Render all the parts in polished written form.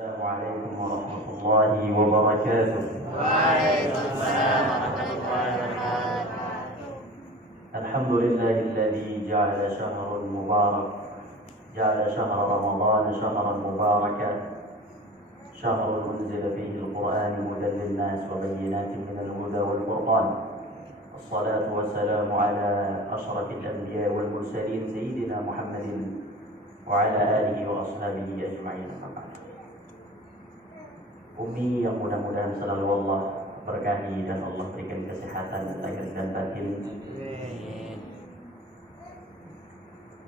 Assalamualaikum warahmatullahi wabarakatuh. Waalaikumsalam warahmatullahi wabarakatuh. Alhamdulillahilladzi ja'ala syahrul mubarak, ja'ala syahra Ramadan syahran mubarakan, syahrul unzila fihi al-Qur'an hudan lin-nas wa bayyinatin minal huda wal furqan. Wassalatu wassalamu ala asyrafil anbiya wal mursalin sayyidina Muhammadin wa ala alihi wa ashabihi ajma'in. Umi yang mudah-mudahan selalu Allah berkahi dan Allah berikan kesehatan lahir dan batin.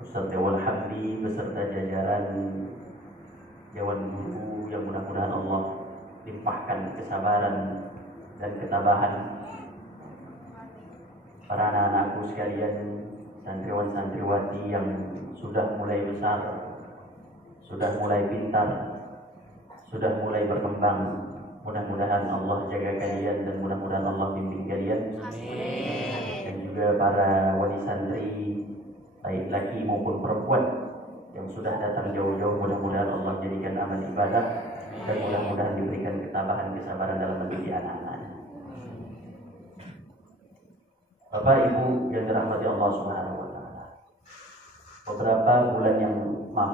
Ustaz Dewan Hamdi beserta jajaran Dewan Guru yang mudah-mudahan Allah limpahkan kesabaran dan ketabahan. Para anak-anakku sekalian, santriwan-santriwati yang sudah mulai besar, sudah mulai pintar, sudah mulai berkembang, mudah-mudahan Allah jaga kalian dan mudah-mudahan Allah bimbing kalian. Amin. Dan juga para wali santri, baik laki maupun perempuan yang sudah datang jauh-jauh, mudah-mudahan Allah jadikan amal ibadah dan mudah-mudahan diberikan ketabahan, kesabaran dalam mendidik anak-anak. Bapak Ibu yang dirahmati Allah Subhanahu wa taala.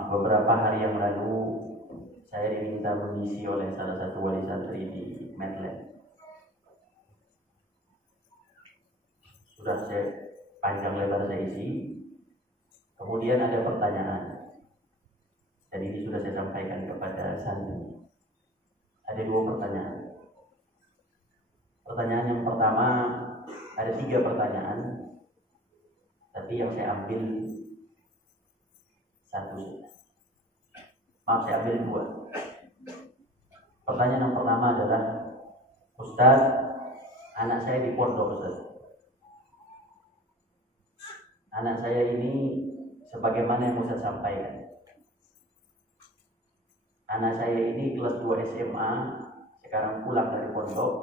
Beberapa hari yang lalu saya diminta mengisi oleh salah satu wali santri di Medland. Sudah saya panjang lebar saya isi. Kemudian ada pertanyaan. Dan ini sudah saya sampaikan kepada santri. Ada 2 pertanyaan. Pertanyaan yang pertama, ada 3 pertanyaan. Tapi yang saya ambil 1 saja. Maaf, saya ambil 2. Pertanyaan yang pertama adalah, Ustaz, anak saya di pondok, Ustaz. Anak saya ini sebagaimana yang Ustaz sampaikan. Anak saya ini kelas 2 SMA, sekarang pulang dari pondok,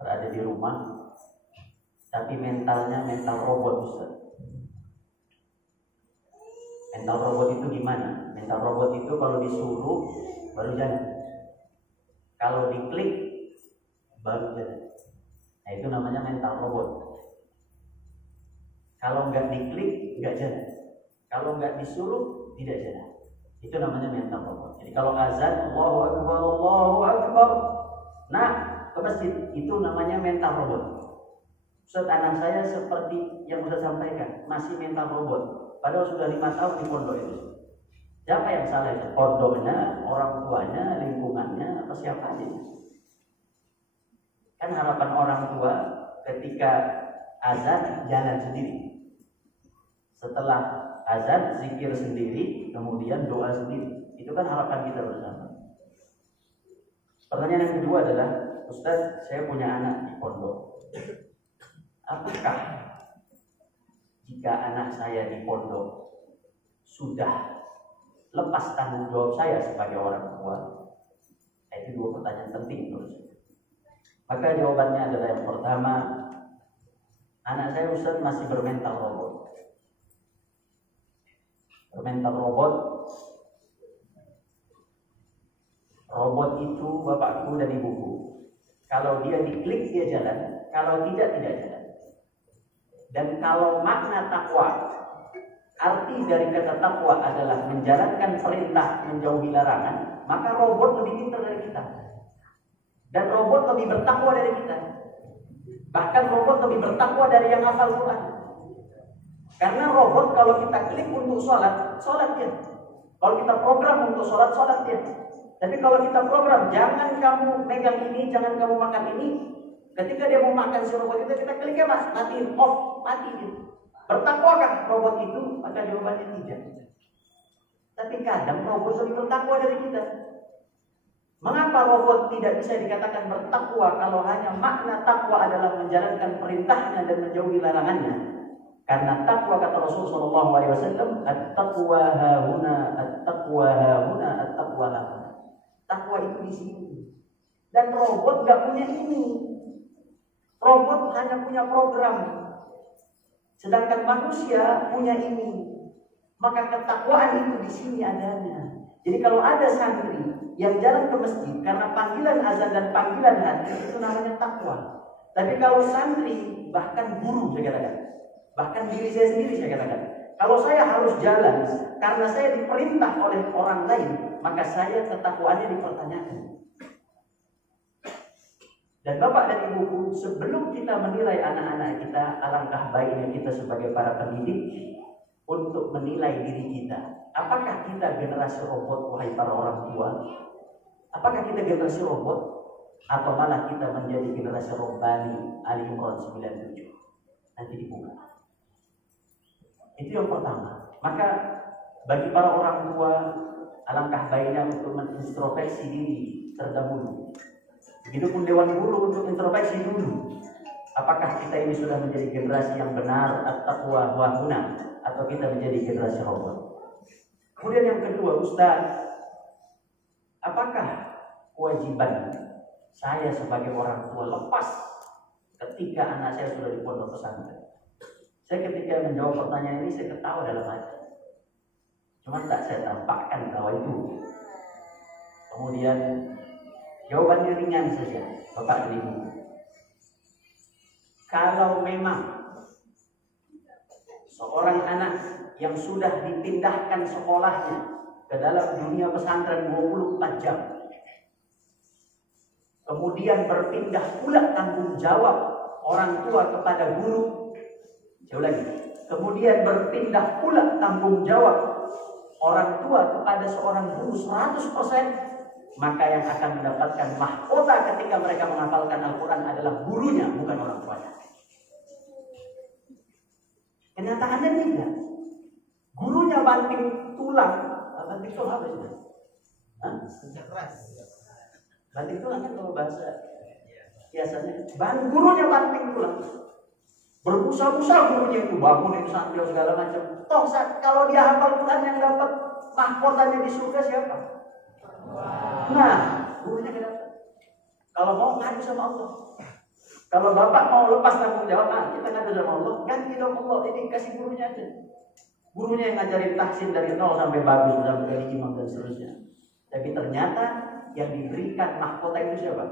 berada di rumah, tapi mentalnya mental robot, Ustaz. Mental robot itu gimana? Mental robot itu kalau disuruh baru jalan. Kalau diklik baru jalan. Nah, itu namanya mental robot. Kalau nggak diklik nggak jalan. Kalau nggak disuruh tidak jalan. Itu namanya mental robot. Jadi kalau azan Allahu Akbar, Allahu Akbar, nah ke masjid, itu namanya mental robot. Ustaz, anak saya seperti yang Ustaz sampaikan, masih mental robot. Padahal sudah 5 tahun di pondok itu. Siapa yang salah itu? Pondoknya, orang tuanya, lingkungannya, atau siapa aja? Kan harapan orang tua ketika azan jalan sendiri. Setelah azan zikir sendiri, kemudian doa sendiri. Itu kan harapan kita bersama. Pertanyaan yang kedua adalah, Ustaz, saya punya anak di pondok. Apakah jika anak saya di pondok sudah lepas tanggung jawab saya sebagai orang tua? Itu 2 pertanyaan penting menurut saya. Maka jawabannya adalah yang pertama, anak saya Ustaz masih bermental robot. Bermental robot. Robot itu bapakku dan ibuku. Kalau dia diklik dia jalan, kalau tidak jalan. Dan kalau makna takwa, arti dari kata takwa adalah menjalankan perintah, menjauhi larangan, maka robot lebih pintar dari kita. Dan robot lebih bertakwa dari kita. Bahkan robot lebih bertakwa dari yang hafal Quran. Karena robot kalau kita klik untuk sholat dia. Kalau kita program untuk sholat dia. Tapi kalau kita program, jangan kamu megang ini, jangan kamu makan ini, ketika dia mau makan si robot itu, kita klik ya mas, matiin, off, mati dia. Bertakwakah robot itu? Maka jawabannya tidak. Tapi kadang robot lebih bertakwa dari kita. Mengapa robot tidak bisa dikatakan bertakwa kalau hanya makna takwa adalah menjalankan perintahnya dan menjauhi larangannya? Karena takwa kata Rasulullah SAW, at-taqwa hahuna, at-taqwa hahuna, at-taqwa hahuna. Takwa itu di sini. Dan robot gak punya ini. Robot hanya punya program. Sedangkan manusia punya ini. Maka ketakwaan itu di sini adanya. Jadi kalau ada santri yang jarang ke masjid karena panggilan azan dan panggilan hati, itu namanya takwa. Tapi kalau santri, bahkan guru saya katakan, bahkan diri saya sendiri saya katakan, kalau saya harus jalan karena saya diperintah oleh orang lain, maka saya ketakwaannya dipertanyakan. Dan Bapak dan Ibuku, sebelum kita menilai anak-anak kita, alangkah baiknya kita sebagai para pendidik untuk menilai diri kita. Apakah kita generasi robot, wahai para orang tua? Apakah kita generasi robot? Atau malah kita menjadi generasi robbani? Ali Imran 97. Nanti dibuka. Itu yang pertama. Maka bagi para orang tua, alangkah baiknya untuk mengintrospeksi diri terdahulu. Begitupun Dewan Guru untuk introspeksi dulu. Apakah kita ini sudah menjadi generasi yang benar, at-taqwa wa huna, atau kita menjadi generasi robot? Kemudian yang kedua, Ustaz, apakah kewajiban saya sebagai orang tua lepas ketika anak saya sudah di pondok pesantren? Saya ketika menjawab pertanyaan ini, saya ketawa dalam hati. Cuma tak saya tampakkan tawa itu. Kemudian jawabannya ringan saja, Bapak dan Ibu. Kalau memang seorang anak yang sudah dipindahkan sekolahnya ke dalam dunia pesantren 24 jam, kemudian berpindah pula tanggung jawab orang tua kepada guru, kemudian berpindah pula tanggung jawab orang tua kepada seorang guru 100%, maka yang akan mendapatkan mahkota ketika mereka menghafalkan Al-Quran adalah gurunya, bukan orang tuanya. Kenyataannya tidak. Gurunya banting tulang. Banting tulang apa sih? Kerja keras. Banting tulang kan kalau bahasa biasanya. Gurunya banting tulang. Berbusa-busa gurunya itu, bangun itu sambil segala macam. Toh kalau dia hafal Quran yang dapat mahkotanya di surga siapa? Nah, gurunya tidak dapat. Kalau mau ngadu sama Allah. Kalau bapak mau lepas tanggung jawab, kita ngadu sama Allah. Ganti dong Allah, ini kasih gurunya aja. Gurunya yang ngajarin tahsin dari nol sampai bagus, sampai jadi imam dan seterusnya. Tapi ternyata yang diberikan mahkota itu siapa?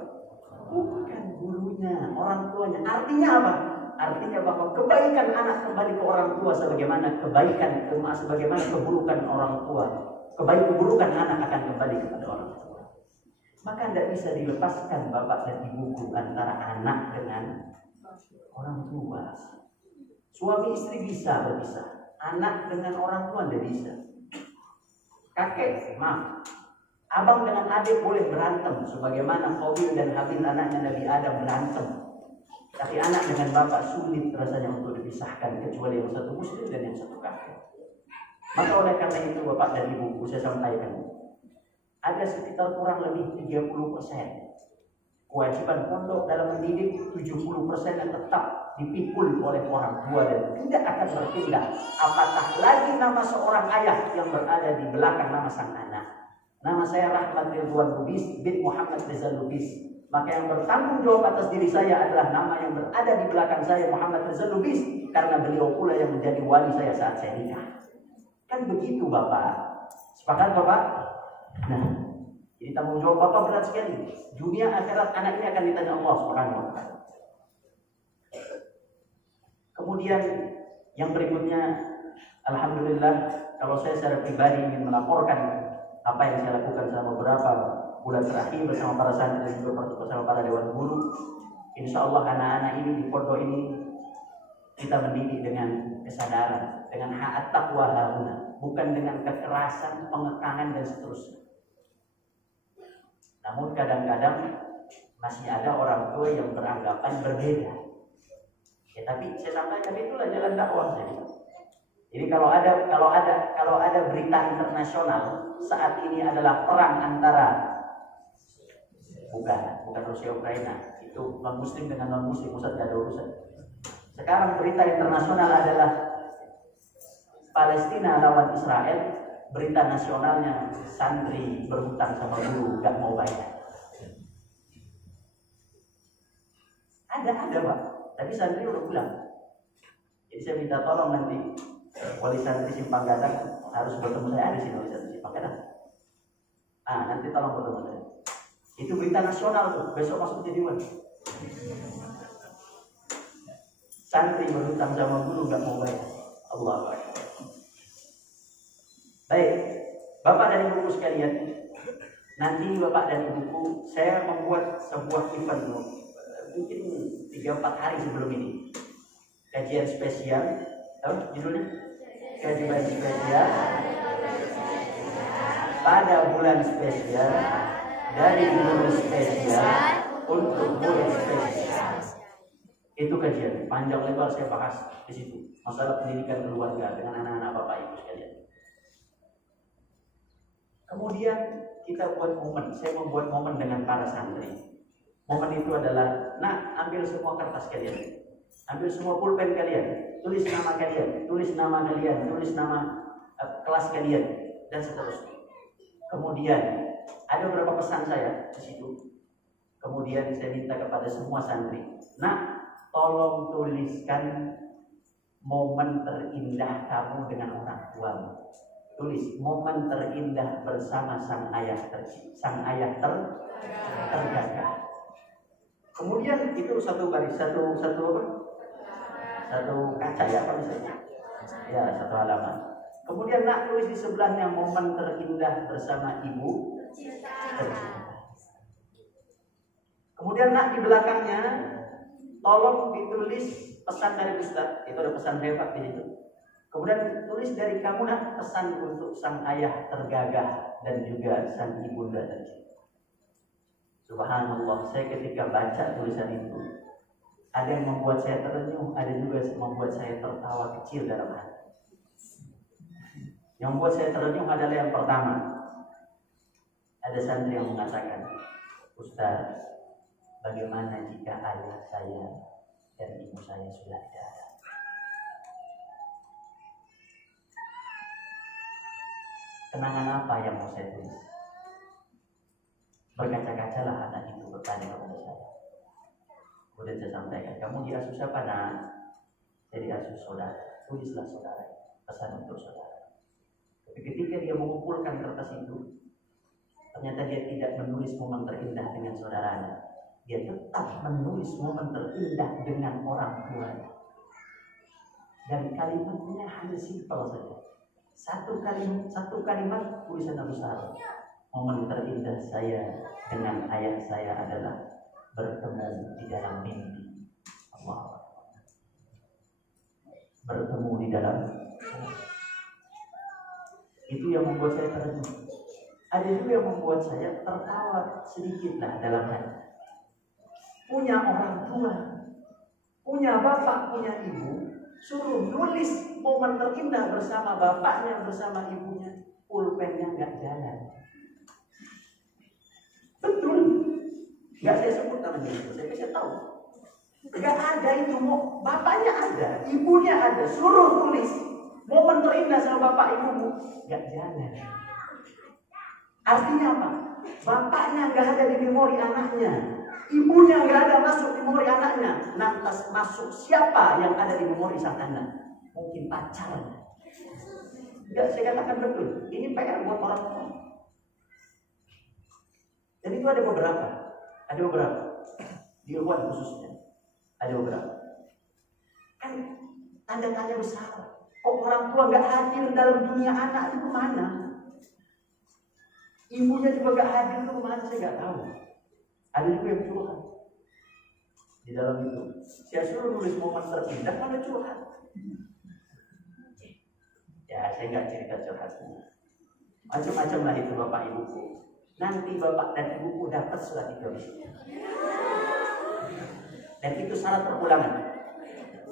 Bukan gurunya, orang tuanya. Artinya apa? Artinya bahwa kebaikan anak kembali ke orang tua sebagaimana sebagaimana keburukan orang tua. Keburukan anak akan kembali kepada orang tua. Maka tidak bisa dilepaskan Bapak dan Ibu antara anak dengan orang tua. Suami istri bisa berpisah, anak dengan orang tua tidak bisa. Kakek, maaf, abang dengan adik boleh berantem, sebagaimana Qabil dan Habil anaknya Nabi Adam berantem. Tapi anak dengan bapak sulit rasanya untuk dipisahkan, kecuali yang satu muslim dan yang satu kafir. Maka oleh karena itu Bapak dan Ibu, saya sampaikan, ada sekitar kurang lebih 30% kewajiban pondok dalam mendidik, 70% yang tetap dipikul oleh orang tua dan tidak akan berpindah. Apatah lagi nama seorang ayah yang berada di belakang nama sang anak. Nama saya Rahmat Ridwan Lubis bin Muhammad Rizal Lubis. Maka yang bertanggung jawab atas diri saya adalah nama yang berada di belakang saya, Muhammad Rizal Lubis, karena beliau pula yang menjadi wali saya saat saya nikah. Kan begitu Bapak. Sepakat Bapak? Nah, jadi tanggung jawab Bapak berat sekali. Dunia akhirat anak ini akan ditanya Allah Subhanahu wa taala. Kemudian yang berikutnya, alhamdulillah, kalau saya secara pribadi ingin melaporkan apa yang saya lakukan selama beberapa bulan terakhir bersama para santri dan juga bersama para dewan guru. Insya Allah anak-anak ini di pondok ini kita mendidik dengan kesadaran, dengan hak taqwa hauna, bukan dengan kekerasan, pengekangan dan seterusnya. Namun kadang-kadang masih ada orang tua yang beranggapan berbeda. Ya, tapi saya sampaikan itulah jalan dakwah saya. Jadi kalau ada berita internasional saat ini adalah perang antara bukan Rusia Ukraina, itu non muslim dengan non muslim, Ustaz tidak ada urusan. Sekarang berita internasional adalah Palestina lawan Israel. Berita nasionalnya santri berhutang sama guru, gak mau bayar. Ada Pak, tapi santri udah pulang. Jadi saya minta tolong nanti wali santri Simpang Gadang harus bertemu saya di sini, wali santri Simpang Gadang. Nanti tolong bertemu saya. Itu berita nasional tuh, besok masuk jadi wan. Santri berhutang sama guru nggak mau bayar. Allah Akbar. Baik, Bapak dan Ibu sekalian, nanti Bapak dan Ibuku saya membuat sebuah event mungkin 3-4 hari sebelum ini. Kajian spesial, tahu judulnya? Kajian spesial pada bulan spesial dari guru spesial untuk murid spesial. Itu kajian panjang lebar saya bahas di situ masalah pendidikan keluarga dengan anak-anak Bapak Ibu sekalian. Kemudian kita buat momen, saya membuat momen dengan para santri. Momen itu adalah, ambil semua kertas kalian, ambil semua pulpen kalian, tulis nama kalian, tulis nama kalian, tulis nama kelas kalian, dan seterusnya. Kemudian ada beberapa pesan saya di situ. Kemudian saya minta kepada semua santri, tolong tuliskan momen terindah kamu dengan orang tuamu. Tulis momen terindah bersama sang ayah tergagah. Kemudian itu satu baris, satu kaca ya apa misalnya? Ya, satu halaman. Kemudian tulis di sebelahnya momen terindah bersama ibu tercinta. Kemudian di belakangnya tolong ditulis pesan dari Ustaz. Itu ada pesan hebat di situ. Kemudian tulis dari kamu pesan untuk sang ayah tergagah dan juga sang ibunda tercinta. Subhanallah, saya ketika baca tulisan itu, ada yang membuat saya terenyuh, ada juga membuat saya tertawa kecil dalam hati. Yang membuat saya terenyuh adalah yang pertama. Ada santri yang mengatakan, Ustaz, bagaimana jika ayah saya dan ibu saya sudah tidak ada? Kenangan apa yang mau saya tulis? Berkaca-kacalah anak itu bertanya kepada saya. Kemudian saya sampaikan, kamu diasuh siapa nak? Saya diasuh saudara. Tulislah saudara, pesan untuk saudara. Tapi ketika dia mengumpulkan kertas itu, ternyata dia tidak menulis momen terindah dengan saudaranya. Dia tetap menulis momen terindah dengan orang tuanya. Dan kalimatnya hanya simpel saja. Satu kalimat tulisan besar. Momen terindah saya dengan ayah saya adalah bertemu di dalam mimpi. Allah. Bertemu di dalam. Itu yang membuat saya terenyuh. Ada juga yang membuat saya tertawa sedikitlah dalam hati. Punya orang tua, punya bapak, punya ibu, suruh nulis momen terindah bersama bapaknya, bersama ibunya, pulpennya nggak jalan. Betul, nggak saya sebut namanya itu, saya tahu. Nggak ada itu, bapaknya ada, ibunya ada, suruh tulis momen terindah sama bapak ibumu, nggak jalan. Artinya apa? Bapaknya nggak ada di memori anaknya, ibunya nggak ada masuk di memori anaknya. Lantas masuk siapa yang ada di memori sang anak? Mungkin pacarnya. Enggak, saya katakan betul. Ini PR buat orang tua. Dan itu ada beberapa. Di Ikhwan khususnya. Ada beberapa. Kan tanda-tanda besar. Kok orang tua nggak hadir dalam dunia anak itu kemana? Ibunya juga nggak hadir itu kemana? Saya nggak tahu. Ada juga yang curhat di dalam itu. Saya suruh nulis momen terindah, mana curhat? Ya, saya nggak cerita curhatnya. Macam-macam lah itu bapak ibuku. Nanti bapak dan ibuku dapat surat itu. Dan itu syarat perpulangan.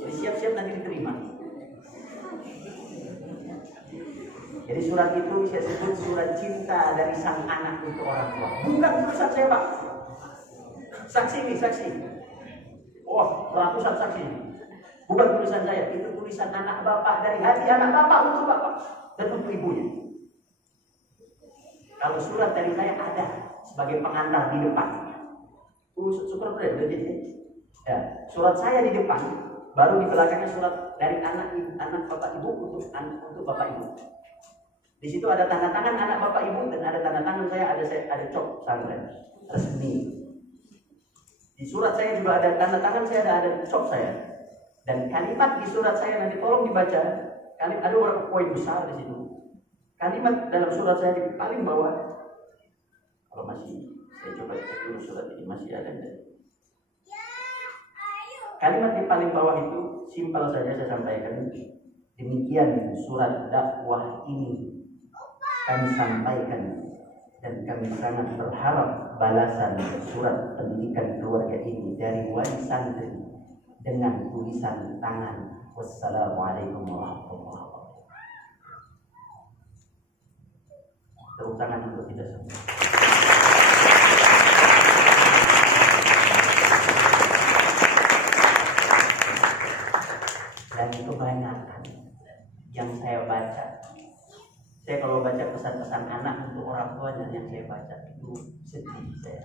Jadi siap-siap nanti diterima. Jadi surat itu saya sebut surat cinta dari sang anak untuk orang tua. Bukan tulisan saya, Pak. Saksi ini, saksi. Wah, ratusan saksi. Bukan tulisan saya, itu tulisan anak bapak, dari hati anak bapak untuk bapak dan untuk ibunya. Kalau surat dari saya ada sebagai pengantar di depan. Syukur udah jadi. Ya, surat saya di depan, baru di belakangnya surat dari anak bapak ibu untuk bapak ibu. Di situ ada tanda tangan anak bapak ibu dan ada tanda tangan saya, ada cop pesantren resmi. Di surat saya juga ada tanda tangan saya, ada cop saya. Dan kalimat di surat saya nanti tolong dibaca. Ada beberapa poin besar di situ. Kalimat dalam surat saya di paling bawah. Kalau masih, saya coba cek dulu surat ini masih ada enggak. Kalimat di paling bawah itu simpel saja saya sampaikan. Demikian surat dakwah ini kami sampaikan dan kami sangat berharap balasan surat pendidikan keluarga ini dari wali santri dengan tulisan tangan. Wassalamualaikum warahmatullahi wabarakatuh. Tepuk tangan untuk kita semua. Dan kebanyakan yang saya baca, saya kalau baca pesan-pesan anak untuk orang tuanya yang saya baca itu sedih saya.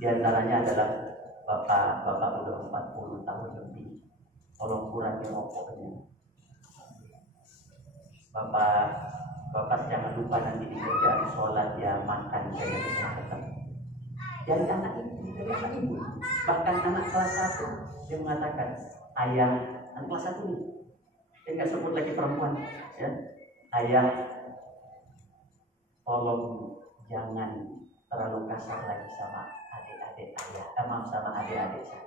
Di antaranya adalah bapak udah 40 tahun lebih, tolong kurangi rokoknya. Bapak jangan lupa nanti di kerjaan sholat ya makan jaga kesehatan. Dari anak ibu, bahkan anak kelas 1 dia mengatakan, ayah, anak kelas 1 nih, dia nggak sebut lagi perempuan, ya, ayah, tolong jangan terlalu kasar lagi sama adik-adik ayah, sama adik-adik saya.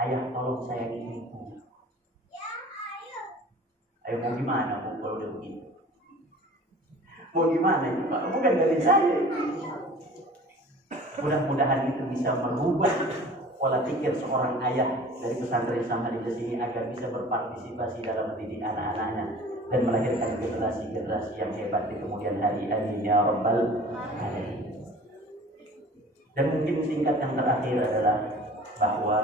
Ayah, tolong sayangi ibu. Ayo mau gimana bu kalau udah begitu? Mau gimana ini Pak? Bukan dari saya. Mudah-mudahan itu bisa merubah pola pikir seorang ayah dari pesantren Samarinda sini agar bisa berpartisipasi dalam mendidik anak-anaknya dan melahirkan generasi-generasi yang hebat di kemudian hari. Amin ya rabbal alamin. Dan mungkin singkat yang terakhir adalah bahwa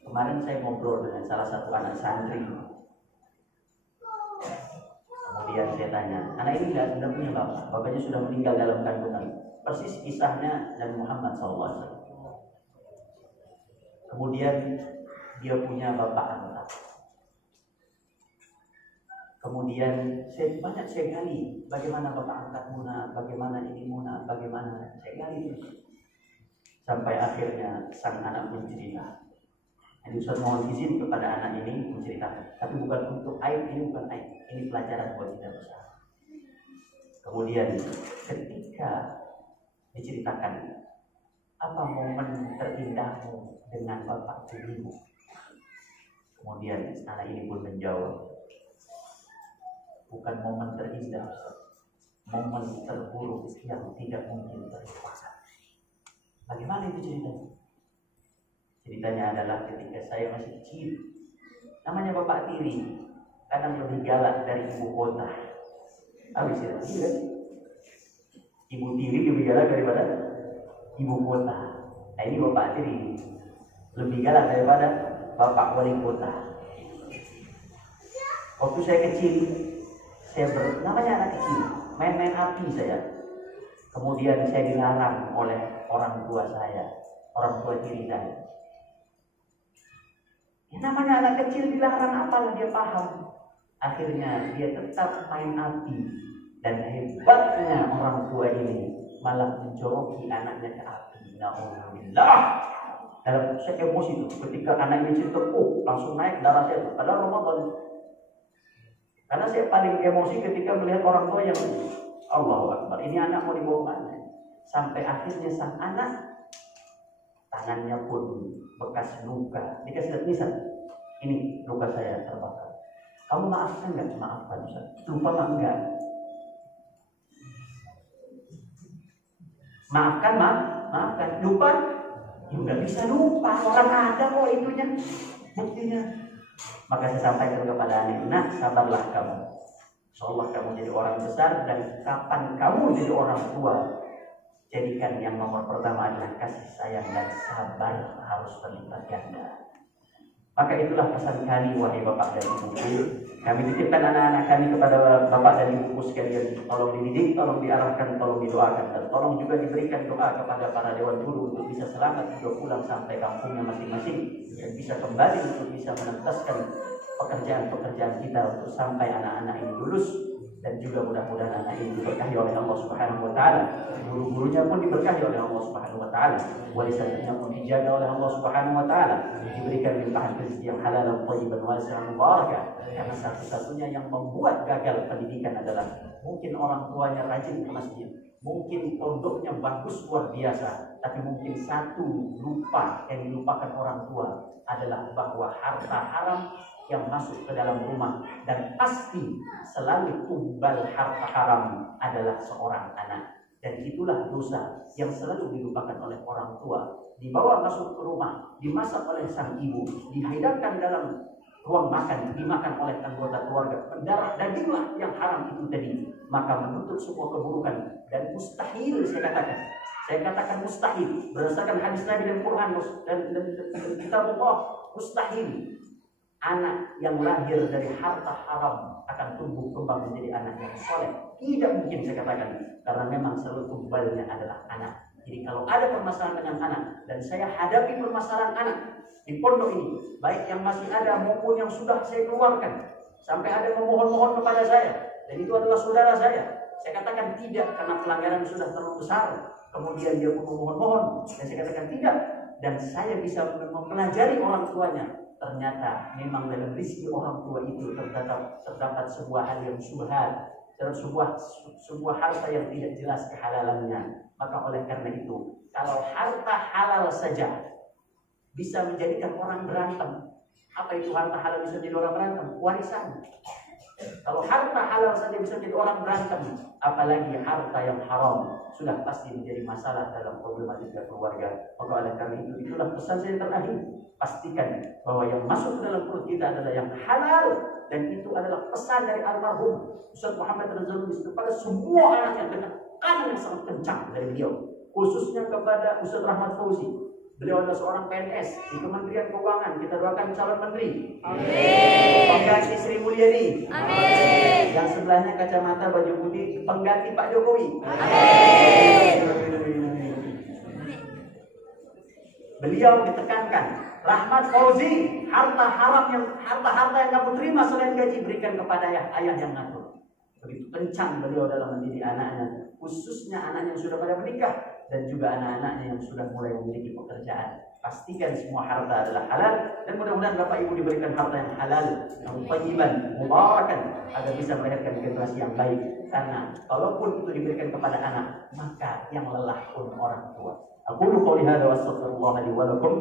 kemarin saya ngobrol dengan salah satu anak santri. Kemudian saya tanya, anak ini sudah punya bapak, bapaknya sudah meninggal dalam kandungan. Persis kisahnya Nabi Muhammad SAW. Kemudian dia punya bapak angkat. Kemudian banyak saya gali bagaimana bapak angkat Muna, bagaimana ini Muna, bagaimana saya gali terus. Sampai akhirnya sang anak pun cerita. Jadi Ustaz mohon izin kepada anak ini menceritakan, tapi bukan untuk aib, ini bukan aib, ini pelajaran buat kita bersama. Kemudian ketika diceritakan apa momen terindahmu dengan bapak ibumu, kemudian anak ini pun menjawab, bukan momen terindah, momen terburuk yang tidak mungkin terlupakan. Bagaimana itu ceritanya? Ceritanya adalah ketika saya masih kecil, namanya Bapak Tiri, kadang lebih galak dari ibu kota. Habis itu, kan? Ibu Tiri lebih galak daripada ibu kota. Nah ini Bapak Tiri lebih galak daripada Bapak Wali Kota. Waktu saya kecil, namanya anak kecil, main-main api saya. Kemudian saya dilarang oleh orang tua saya, orang tua tiri saya. Namanya anak kecil dilarang, apalah dia paham. Akhirnya dia tetap main api. Dan hebatnya orang tua ini malah menjoroki anaknya ke api. Na'udzubillah. Dalam saya emosi itu ketika anak ini cerita, langsung naik darah saya. Padahal Ramadan. Karena saya paling emosi ketika melihat orang tua yang Allahu Akbar, ini anak mau dibawa mana? Sampai akhirnya sang anak tangannya pun bekas luka. Dikasih lihat nisan, ini luka saya terbakar. Kamu maafkan nggak? Maafkan Ustaz. Lupa mah enggak? Maafkan, maafkan. Lupa? Ya nggak bisa lupa. Orang ada kok itunya, buktinya. Maka saya sampaikan kepada anak, nak sabarlah kamu. Insyaallah kamu jadi orang besar, dan kapan kamu jadi orang tua, jadikan yang nomor pertama adalah kasih sayang dan sabar harus berlipat ganda. Maka itulah pesan kami wahai bapak dan ibu. Kami titipkan anak-anak kami kepada bapak dan ibu sekalian. Tolong dididik, tolong diarahkan, tolong didoakan, dan tolong juga diberikan doa kepada para dewan guru untuk bisa selamat juga pulang sampai kampungnya masing-masing, dan bisa kembali untuk bisa menuntaskan pekerjaan-pekerjaan kita untuk sampai anak-anak ini lulus Dan juga mudah-mudahan anak ini diberkahi oleh Allah Subhanahu wa taala. Guru-gurunya pun diberkahi oleh Allah Subhanahu wa taala. Warisannya pun dijaga oleh Allah Subhanahu wa taala. Diberikan limpahan rezeki yang halal dan thayyiban wasi'an mubarakah. Karena satu-satunya yang membuat gagal pendidikan adalah mungkin orang tuanya rajin ke masjid, mungkin pondoknya bagus luar biasa, tapi mungkin satu yang dilupakan orang tua adalah bahwa harta haram yang masuk ke dalam rumah, dan pasti selalu tumbal harta haram adalah seorang anak. Dan itulah dosa yang selalu dilupakan oleh orang tua. Dibawa masuk ke rumah, dimasak oleh sang ibu, dihidangkan dalam ruang makan, dimakan oleh anggota keluarga, mendarah daginglah yang haram itu tadi, maka menuntut semua keburukan. Dan mustahil, saya katakan mustahil berdasarkan hadis Nabi dan Quran dan kitabullah, mustahil anak yang lahir dari harta haram akan tumbuh kembang menjadi anak yang soleh. Tidak mungkin, saya katakan, karena memang selalu tumbalnya adalah anak. Jadi kalau ada permasalahan dengan anak, dan saya hadapi permasalahan anak di pondok ini, baik yang masih ada maupun yang sudah saya keluarkan, sampai ada memohon-mohon kepada saya, dan itu adalah saudara saya katakan tidak, karena pelanggaran sudah terlalu besar. Kemudian dia pun memohon-mohon, dan saya katakan tidak, dan saya bisa mempelajari orang tuanya. Ternyata memang dalam rezeki orang tua itu terdapat sebuah hal yang syubhat, sebuah harta yang tidak jelas kehalalannya. Maka oleh karena itu, kalau harta halal saja bisa menjadikan orang berantem, apa itu harta halal bisa menjadi orang berantem? Warisan. Kalau harta halal saja bisa menjadi orang berantem, apalagi harta yang haram, sudah pasti menjadi masalah dalam problematika keluarga. Maka oleh karena itu, itulah pesan saya terakhir. Pastikan bahwa yang masuk ke dalam perut kita adalah yang halal, dan itu adalah pesan dari almarhum Ustaz Muhammad Razalul kepada semua anaknya dengan tekanan yang sangat kencang dari beliau, khususnya kepada Ustaz Rahmat Fauzi. Beliau adalah seorang PNS di Kementerian Keuangan. Kita doakan calon menteri. Amin. Pengganti Sri Mulyani. Amin. Yang sebelahnya kacamata baju putih pengganti Pak Jokowi. Amin. Beliau ditekankan, Rahmat Fauzi, harta yang kamu terima selain gaji berikan kepada ayah yang ngatur. Begitu kencang beliau dalam mendidik anaknya, khususnya anak yang sudah pada menikah dan juga anak-anaknya yang sudah mulai memiliki pekerjaan. Pastikan semua harta adalah halal, dan mudah-mudahan Bapak Ibu diberikan harta yang halal, yang thayyiban, mubarakan, agar bisa melahirkan generasi yang baik. Karena kalaupun itu diberikan kepada anak, maka yang lelah pun orang tua. Aqulu qouli hadza wa astaghfirullah li wa lakum.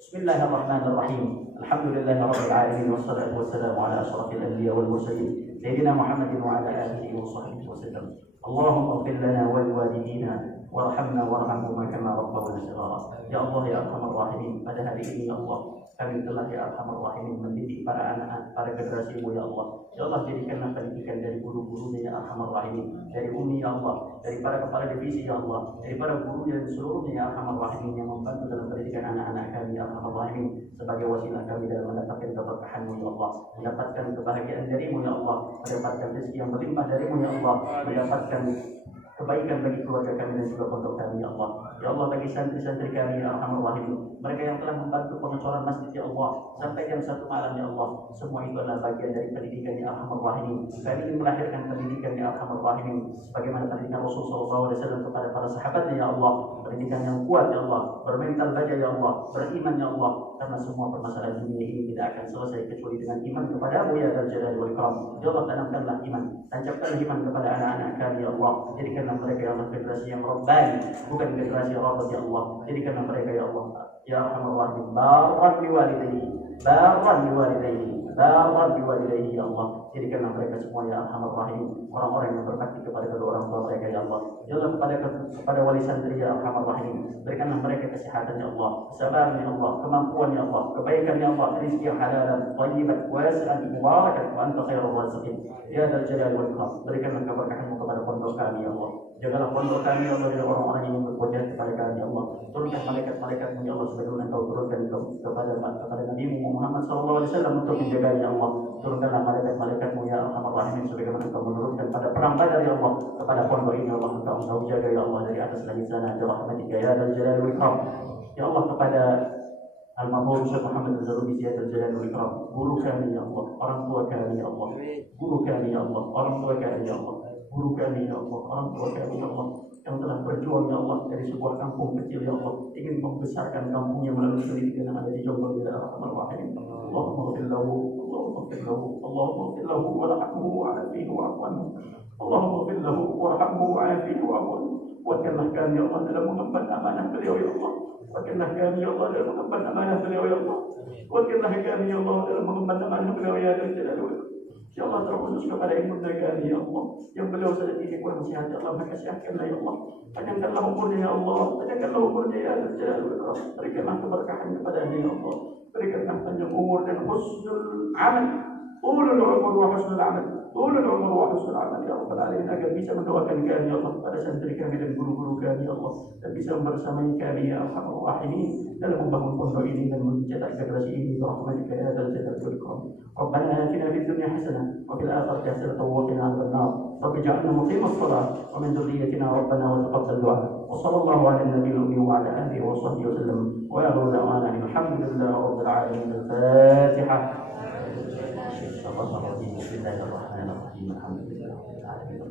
Bismillahirrahmanirrahim. Alhamdulillahirabbil alamin wassalatu wassalamu ala asyrafil anbiya wal mursalin sayyidina Muhammadin wa ala alihi wa sahbihi wasallam. Allahumma ighfir lana wa liwalidina warhamna warhamhuma kama rabbawna shighara. Ya Allah ya Arhamar Rahimin, pada hari ini ya Allah, kami telah ya Arhamar Rahimin mendidik para anak, para generasimu ya Allah. Ya Allah, jadikanlah pendidikan dari guru-gurunya ya Arhamar Rahimin, dari Umi ya Allah, dari para kepala divisi ya Allah, dari para guru dan seluruhnya ya Arhamar Rahimin yang membantu dalam pendidikan anak-anak kami ya Arhamar Rahimin, sebagai wasilah kami dalam mendapatkan keberkahan-Mu ya Allah, mendapatkan kebahagiaan dari-Mu ya Allah, mendapatkan rezeki yang berlimpah dari-Mu ya Allah, mendapatkan kebaikan bagi keluarga kami dan juga pondok kami ya Allah. Ya Allah, bagi santri-santri kami ya Arhamar Rahimin, mereka yang telah membantu pengecoran masjid ya Allah sampai jam 1 malam ya Allah, semua itu adalah bagian dari pendidikan ya Arhamar Rahimin. Kami ingin melahirkan pendidikan ya Arhamar Rahimin sebagaimana pendidikan Rasulullah SAW kepada para sahabatnya ya Allah, pendidikan yang kuat ya Allah, bermental baja ya Allah, beriman ya Allah, karena semua permasalahan dunia ini tidak akan selesai kecuali dengan iman kepada-Mu ya Dzal Jalali wal Ikram. Ya Allah, tanamkanlah iman, tancapkanlah iman kepada anak-anak kami ya Allah. Jadikanlah mereka ya Allah generasi yang rabbani, bukan generasi rabbah ya Allah. Jadikanlah mereka ya Allah ya Arhamar Rahimin, barran biwalidayhi, barran biwalidayhi, barran biwalidayhi ya Allah. Jadikanlah mereka semua ya Arhamar Rahimin, orang-orang yang berbakti kepada kedua orang tua mereka ya Allah. Ya Allah, kepada wali santri ya Arhamar Rahimin, berikanlah mereka kesehatan ya Allah, kesabaran ya Allah, kemampuan ya Allah, kebaikan ya Allah, rezeki yang halal, thayyiban, wasi'an, mubarakan, wa anta khairur raziqin. Ya Dzal Jalali wal Ikram, berikanlah keberkahan-Mu kepada pondok kami ya Allah. Jagalah pondok kami ya Allah dari orang-orang yang berwajah kepada kami ya Allah. Turunkan malaikat-malaikat-Mu ya Allah sebagaimana Engkau turunkan kepada Nabi-Mu Muhammad SAW untuk menjaganya ya Allah. Turunkanlah malaikat-malaikat-Mu ya Arhamar Rahimin sebagaimana Engkau menurunkan pada perang Badar ya Allah kepada pondok ini ya Allah. Engkau jaga ya Allah dari atas langit sana, bi rahmatika ya Dzal Jalali wal Ikram. Ya Allah, kepada Almarhum Syekh Muhammad Al-Zarrubi Ziyadul Jalal wal Ikram, guru kami ya Allah, orang tua kami ya Allah, guru kami ya Allah, orang tua kami ya Allah, guru kami ya Allah, orang tua kami ya Allah, yang telah berjuang ya Allah dari sebuah kampung kecil ya Allah, ingin membesarkan kampungnya melalui pendidikan yang ada di Jombang ya Rahman Rahim. Allahumma ighfir lahu, Allahumma ighfir lahu, Allahumma ighfir lahu warhamhu wa'afihi wa'fu anhu. Allahumma ighfir lahu warhamhu wa'afihi wa'fu anhu. Kuatkanlah kami ya Allah dalam mengemban amanah beliau ya Allah. Kuatkanlah kami ya Allah dalam mengemban amanah beliau ya Allah. Kuatkanlah kami ya Allah dalam mengemban amanah beliau ya Allah. Ya Allah, terkhusus kepada ibunda kami ya Allah, yang beliau saat ini kurang sehat ya Allah, maka sehatkanlah ya Allah. Panjangkanlah umurnya ya Allah, panjangkanlah umurnya ya Allah. Berikanlah keberkahan kepada-Nya ya Allah. Berikanlah panjang umur dan husnul amal. Ulul umur wa husnul amal. Ulul umur wa husnul amal ya Rabbal alamin, agar bisa mendoakan kami ya Allah pada santri kami dan guru-guru kami ya Allah, dan bisa membersamai kami ya Arhamar Rahimin dalam membangun pondok ini dan mencetak generasi ini rahmatika ya dzal jalali wal ikram. Rabbana atina fid dunya hasanah wa fil akhirati hasanah wa qina adzabannar. Rabbi ij'alna muqimas shalah wa min dhurriyyatina rabbana wa taqabbal du'a. Wa sallallahu ala nabiyil ummi wa ala alihi wa sahbihi wa sallam. Wa akhiru da'wana alhamdulillahi rabbil alamin. Al-Fatihah. Bismillahirrahmanirrahim. Alhamdulillah rabbil alamin.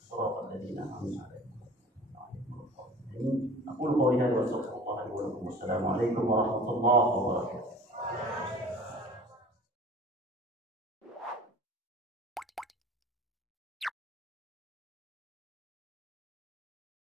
Shiratal ladzina an'amta 'alaihim. Aqulu qawli hadha wa astaghfirullah li wa lakum. Wassalamu alaikum warahmatullahi wabarakatuh.